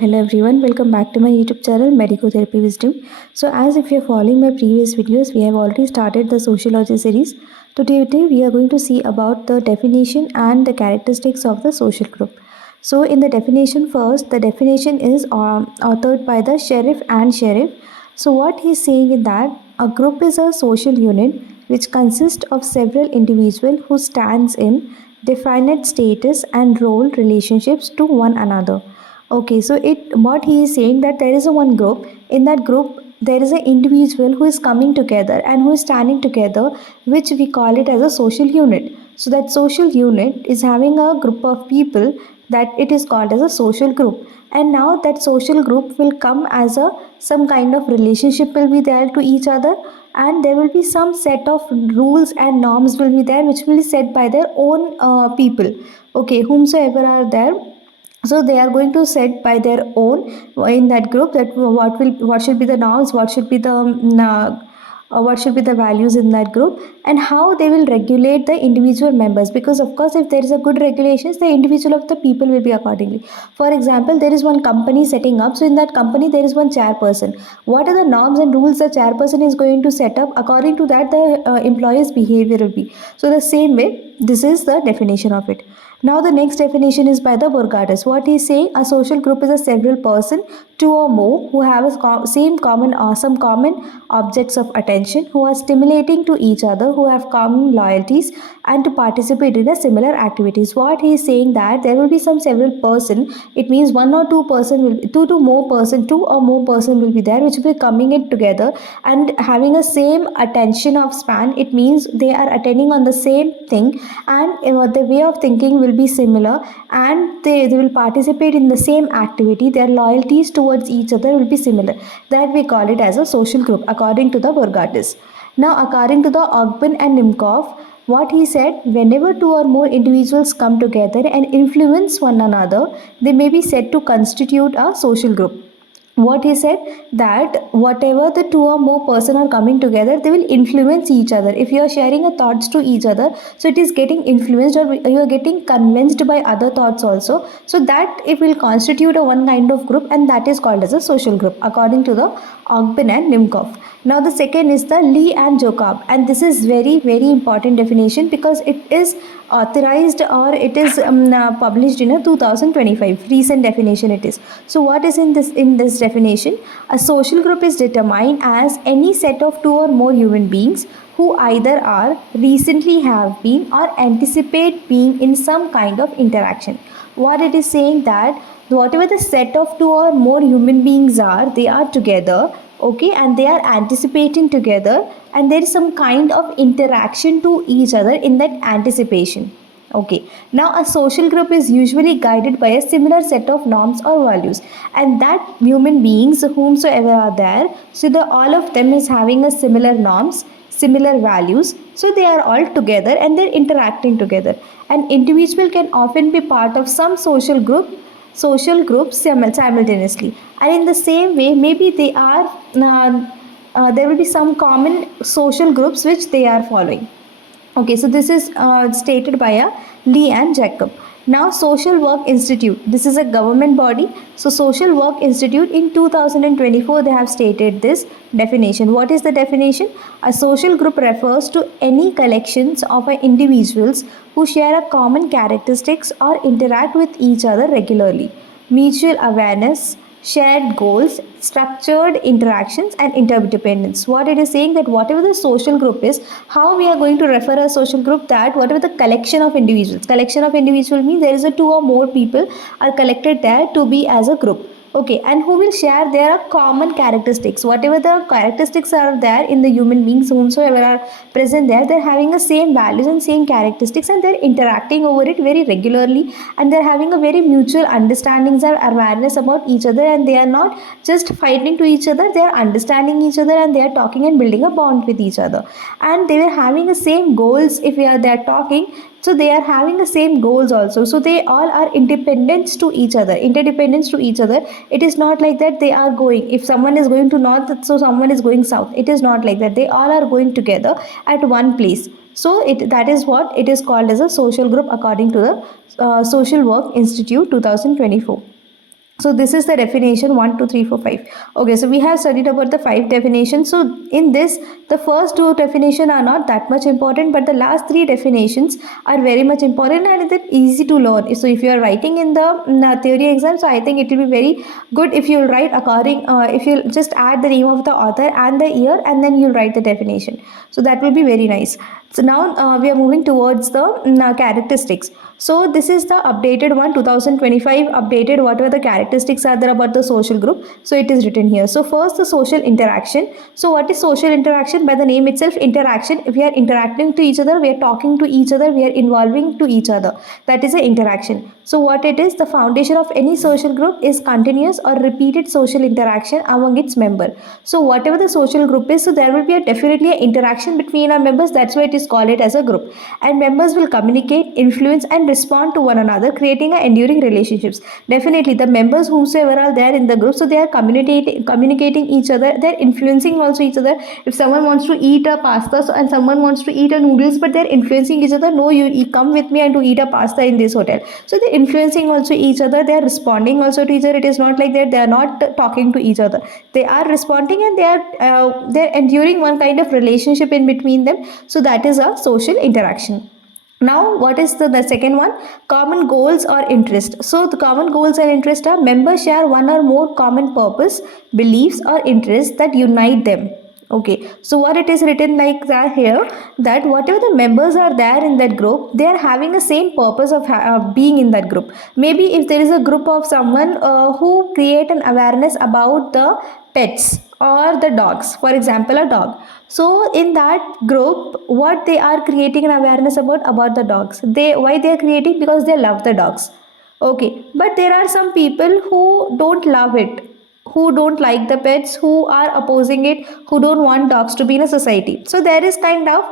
Hello everyone, welcome back to my YouTube channel Medico-Therapy Wisdom. So as if you're following my previous videos, we have already started the sociology series. Today we are going to see about the definition and the characteristics of the social group. So in the definition first, the definition is authored by the Sheriff and Sheriff. So what he's saying is that a group is a social unit which consists of several individuals who stands in definite status and role relationships to one another. Okay, so it what he is saying that there is a one group. In that group, there is an individual who is coming together and who is standing together, which we call it as a social unit. So that social unit is having a group of people that it is called as a social group. And now that social group will come as a some kind of relationship will be there to each other, and there will be some set of rules and norms will be there which will be set by their own people, okay, whomsoever are there. So they are going to set by their own in that group that what should be the norms, what should be the values in that group, and how they will regulate the individual members, because of course if there is a good regulations, the individual of the people will be accordingly. For example, there is one company setting up, so in that company there is one chairperson. What are the norms and rules the chairperson is going to set up? According to that, the employees behavior will be. So the same way, this is the definition of it. Now the next definition is by the Burgardus. What he is saying, a social group is a several person, two or more, who have a same common or some common objects of attention, who are stimulating to each other, who have common loyalties, and to participate in a similar activities. What he is saying that there will be some several person. It means one or two person will two or more person will be there, which will be coming it together and having a same attention of span. It means they are attending on the same thing, and the way of thinking will be similar, and they will participate in the same activity. Their loyalties towards each other will be similar. That we call it as a social group according to the Burgardis. Now according to the Ogben and Nimkov, what he said, whenever two or more individuals come together and influence one another, they may be said to constitute a social group. What he said, that whatever the two or more person are coming together, they will influence each other. If you are sharing a thoughts to each other, so it is getting influenced, or you are getting convinced by other thoughts also, so that it will constitute a one kind of group, and that is called as a social group according to the Ogben and Nimkov. Now the second is the Lee and Jacob, and this is very important definition because it is authorized, or it is published in a 2025 recent definition it is. So what is in this definition? A social group is determined as any set of two or more human beings who either are, recently have been, or anticipate being in some kind of interaction. What it is saying, that whatever the set of two or more human beings are, they are together, okay, and they are anticipating together, and there is some kind of interaction to each other in that anticipation. Okay, now a social group is usually guided by a similar set of norms or values, and that human beings whomsoever are there, so the all of them is having a similar norms, similar values, so they are all together and they're interacting together. An individual can often be part of some social groups simultaneously, and in the same way maybe they are there will be some common social groups which they are following. Okay, so this is stated by Lee and Jacob. Now, Social Work Institute. This is a government body. So, Social Work Institute in 2024 they have stated this definition. What is the definition? A social group refers to any collections of individuals who share a common characteristics or interact with each other regularly. Mutual awareness, shared goals, structured interactions, and interdependence. What it is saying, that whatever the social group is, how we are going to refer a social group, that whatever the collection of individuals. Collection of individuals means there is a two or more people are collected there to be as a group. Okay, and who will share their common characteristics. Whatever the characteristics are there in the human beings whomsoever are present there, they're having the same values and same characteristics, and they're interacting over it very regularly, and they're having a very mutual understandings and awareness about each other, and they are not just fighting to each other, they are understanding each other, and they are talking and building a bond with each other, and they were having the same goals. If they are talking, so they are having the same goals also, so they all are interdependent to each other. It is not like that they are going, if someone is going to north, so someone is going south. It is not like that, they all are going together at one place. So that is what it is called as a social group according to the Social Work Institute 2024. So this is the definition 1, 2, 3, 4, 5. Okay, so we have studied about the 5 definitions. So in this, the first 2 definitions are not that much important, but the last 3 definitions are very much important and they're easy to learn. So if you are writing in the theory exam, so I think it will be very good if you'll write according, if you'll just add the name of the author and the year, and then you'll write the definition. So that will be very nice. So now we are moving towards the characteristics. So this is the updated one, 2025 updated, whatever the characteristics are there about the social group. So it is written here. So first, the social interaction. So what is social interaction? By the name itself, interaction. If we are interacting to each other, we are talking to each other, we are involving to each other. That is the interaction. So what it is, the foundation of any social group is continuous or repeated social interaction among its member. So whatever the social group is, so there will be definitely an interaction between our members. That's why it is called it as a group. And members will communicate, influence, and respond to one another, creating a enduring relationships. Definitely, the members whomsoever are there in the group, so they are communicating each other. They're influencing also each other. If someone wants to eat a pasta and someone wants to eat a noodles, but they're influencing each other. No, you come with me and to eat a pasta in this hotel. So they're influencing also each other. They are responding also to each other. It is not like that they are not talking to each other. They are responding and they're enduring one kind of relationship in between them. So that is a social interaction. Now, what is the second one? Common goals or interest. So the common goals and interest are members share one or more common purpose, beliefs, or interests that unite them. Okay, so what it is written like that here, that whatever the members are there in that group, they are having the same purpose of being in that group. Maybe if there is a group of someone who create an awareness about the pets or the dogs, for example a dog. So in that group, what they are creating an awareness about the dogs. Why they are creating? Because they love the dogs. Okay, but there are some people who don't love it, who don't like the pets, who are opposing it, who don't want dogs to be in a society. So there is kind of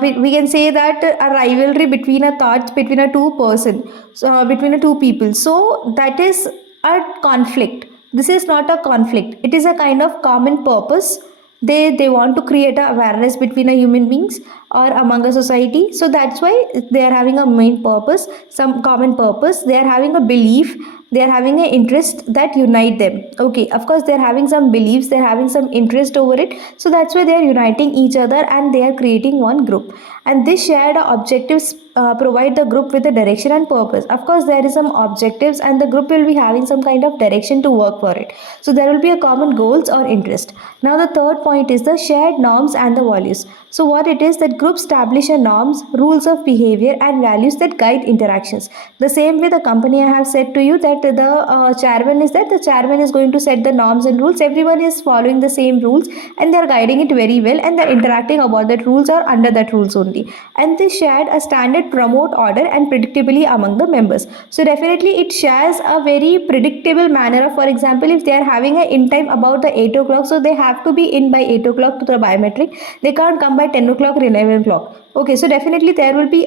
we can say that a rivalry between a thought between a two person, so between a two people. So that is a conflict. This is not a conflict. It is a kind of common purpose. They want to create a awareness between a human beings or among a society. So that's why they are having a main purpose, some common purpose. They are having a belief, they are having an interest that unite them. Okay, of course they're having some beliefs, they're having some interest over it. So that's why they are uniting each other and they are creating one group. And this shared objectives provide the group with a direction and purpose. Of course there is some objectives and the group will be having some kind of direction to work for it. So there will be a common goals or interest. Now the third point is the shared norms and the values. So what it is, that groups establish a norms, rules of behavior and values that guide interactions. The same way the company, I have said to you that the chairman is that the chairman is going to set the norms and rules. Everyone is following the same rules and they are guiding it very well and they're interacting about that rules or under that rules only. And this shared a standard promote order and predictability among the members. So definitely it shares a very predictable manner of, for example, if they are having a in time about the 8 o'clock, so they have to be in by 8 o'clock to the biometric. They can't come by 10 o'clock or 11 o'clock. Okay, so definitely there will be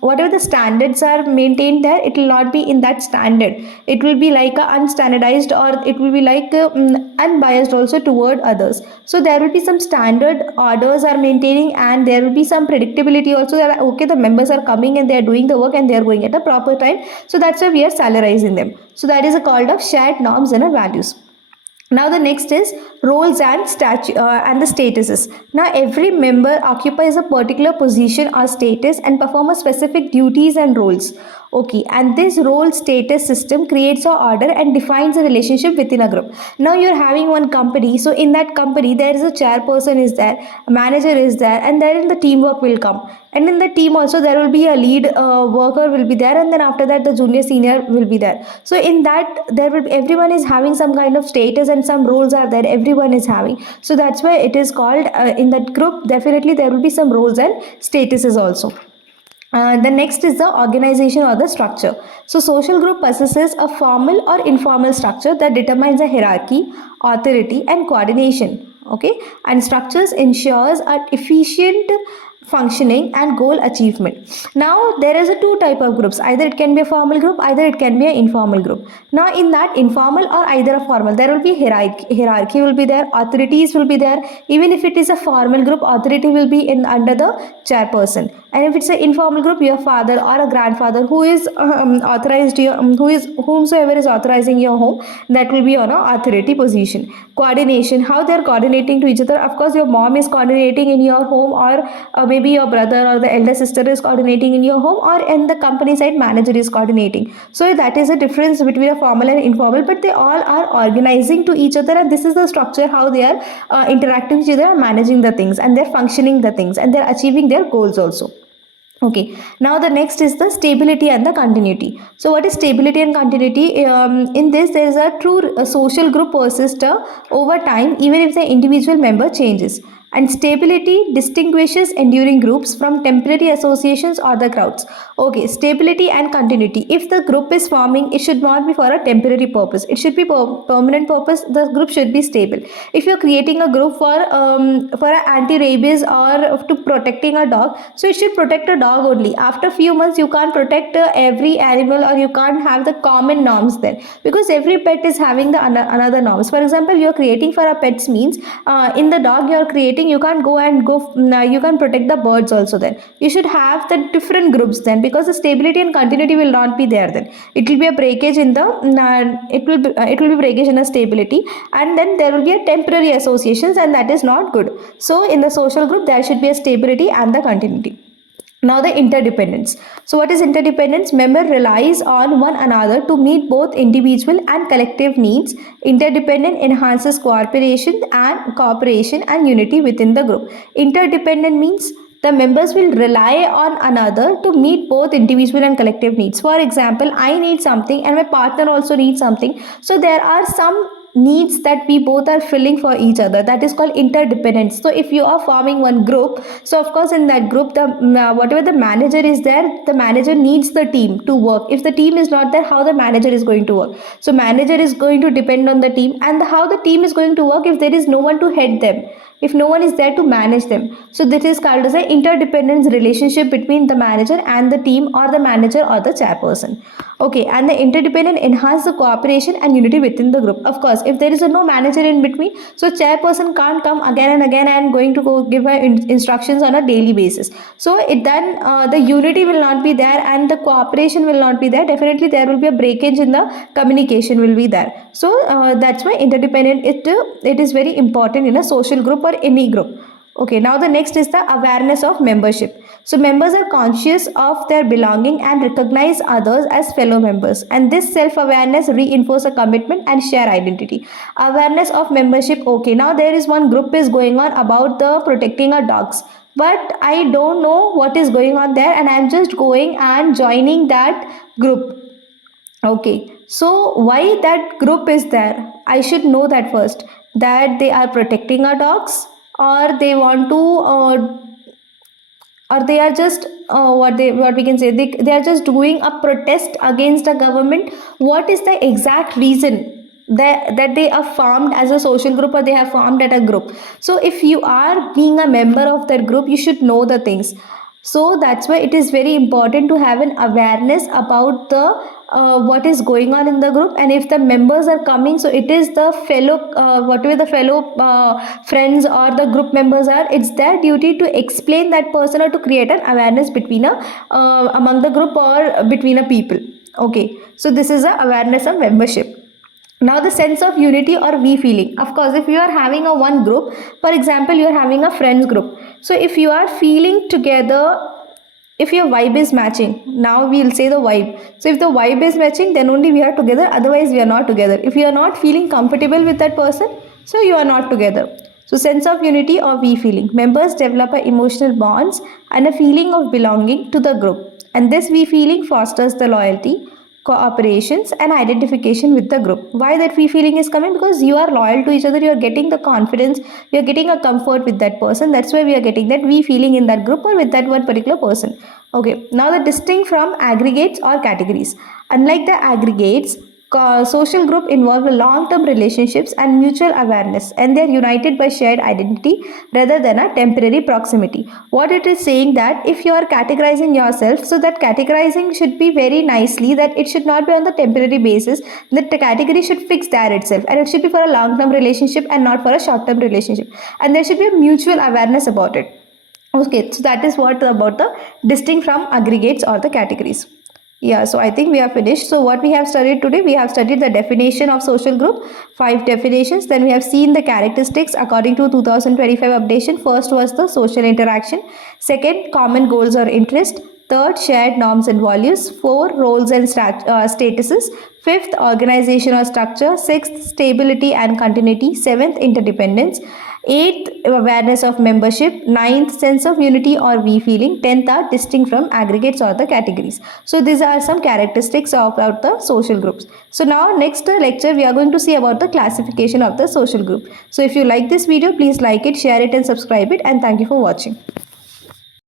whatever the standards are maintained there, it will not be in that standard. It will be like a unstandardized, or it will be like unbiased also toward others. So there will be some standard orders are maintaining and there will be some predictability also, that okay, the members are coming and they are doing the work and they are going at a proper time. So that's why we are salarizing them. So that is a called of shared norms and values. Now the next is roles and and the statuses. Now every member occupies a particular position or status and perform a specific duties and roles. Okay, and this role status system creates a order and defines a relationship within a group. Now you're having one company, so in that company there is a chairperson is there, a manager is there, and then the teamwork will come. And in the team also there will be a lead worker will be there, and then after that the junior senior will be there. So in that there will be, everyone is having some kind of status and some roles are there, everyone is having. So that's why it is called in that group definitely there will be some roles and statuses also. The next is the organization or the structure. So social group possesses a formal or informal structure that determines the hierarchy, authority and coordination. Okay, and structures ensures an efficient functioning and goal achievement. Now there is a two type of groups, either it can be a formal group, either it can be an informal group. Now in that informal or either a formal, there will be hierarchy will be there, authorities will be there. Even if it is a formal group, authority will be in under the chairperson. And if it's an informal group, your father or a grandfather who is authorized your who is whomsoever is authorizing your home, that will be on a authority position. Coordination, how they are coordinating to each other. Of course, your mom is coordinating in your home, or maybe your brother or the elder sister is coordinating in your home, or in the company side manager is coordinating. So that is a difference between a formal and informal, but they all are organizing to each other, and this is the structure how they are interacting with each other, managing the things, and they're functioning the things, and they're achieving their goals also. Okay, now the next is the stability and the continuity. So what is stability and continuity? In this, there is a true social group persists over time, even if the individual member changes. And stability distinguishes enduring groups from temporary associations or the crowds. Okay, stability and continuity. If the group is forming, it should not be for a temporary purpose. It should be permanent purpose. The group should be stable. If you're creating a group for an anti-rabies or to protecting a dog, so it should protect a dog only. After few months, you can't protect every animal, or you can't have the common norms then, because every pet is having the another norms. For example, you're creating for a pets means in the dog you're creating, you can't you can't protect the birds also. Then you should have the different groups then, because the stability and continuity will not be there. Then it will be a breakage in the it will be breakage in a stability, and then there will be a temporary associations, and that is not good. So in the social group, there should be a stability and the continuity. Now the interdependence. So what is interdependence? Member relies on one another to meet both individual and collective needs. Interdependent enhances cooperation and unity within the group. Interdependent means the members will rely on another to meet both individual and collective needs. For example, I need something and my partner also needs something. So there are some needs that we both are filling for each other, that is called interdependence. So if you are forming one group, so of course in that group, the whatever the manager is there, the manager needs the team to work. If the team is not there, how the manager is going to work? So manager is going to depend on the team, and how the team is going to work if there is no one to head them, if no one is there to manage them. So this is called as an interdependence relationship between the manager and the team, or the manager or the chairperson. Okay, and the interdependent enhance the cooperation and unity within the group. Of course, if there is no manager in between, so chairperson can't come again and again and going to go give her instructions on a daily basis. So it then the unity will not be there, and the cooperation will not be there. Definitely there will be a breakage in the communication will be there. So that's why interdependent it is very important in a social group or any group. Okay, now the next is the awareness of membership. So members are conscious of their belonging and recognize others as fellow members, and this self-awareness reinforces a commitment and share identity. Awareness of membership. Okay, now there is one group is going on about the protecting our dogs, but I don't know what is going on there, and I'm just going and joining that group. Okay, so why that group is there? I should know that first, that they are protecting our dogs, or they want to or they are just what we can say, they are just doing a protest against the government. What is the exact reason that they are formed as a social group, or they have formed at a group? So if you are being a member of that group, you should know the things. So that's why it is very important to have an awareness about the what is going on in the group. And if the members are coming, so it is the fellow whatever the fellow friends or the group members are, it's their duty to explain that person, or to create an awareness between a among the group, or between a people. Okay, so this is a awareness of membership. Now the sense of unity or we feeling. Of course, if you are having a one group, for example, you are having a friends group, so if you are feeling together, if your vibe is matching, now we'll say the vibe. So if the vibe is matching, then only we are together, otherwise we are not together. If you are not feeling comfortable with that person, so you are not together. So sense of unity or we feeling. Members develop a emotional bonds and a feeling of belonging to the group, and this we feeling fosters the loyalty, cooperations and identification with the group. Why that we feeling is coming? Because you are loyal to each other, you are getting the confidence, you are getting a comfort with that person. That's why we are getting that we feeling in that group, or with that one particular person. Okay, now the distinct from aggregates or categories. Unlike the aggregates, social group involve long-term relationships and mutual awareness, and they are united by shared identity rather than a temporary proximity. What it is saying, that if you are categorizing yourself, so that categorizing should be very nicely, that it should not be on the temporary basis, that the category should fix there itself, and it should be for a long-term relationship and not for a short-term relationship, and there should be a mutual awareness about it. Okay, so that is what about the distinct from aggregates or the categories. Yeah, so I think we are finished. So what we have studied today, we have studied the definition of social group, 5 definitions. Then we have seen the characteristics according to 2025 updation. First was the social interaction. Second, common goals or interest. Third, shared norms and values. Four, roles and statuses. Fifth, organization or structure. Sixth, stability and continuity. Seventh, interdependence. Eighth, awareness of membership. Ninth, sense of unity or we feeling. Tenth are distinct from aggregates or the categories. So these are some characteristics about the social groups. So now next lecture we are going to see about the classification of the social group. So if you like this video, please like it, share it and subscribe it, and thank you for watching.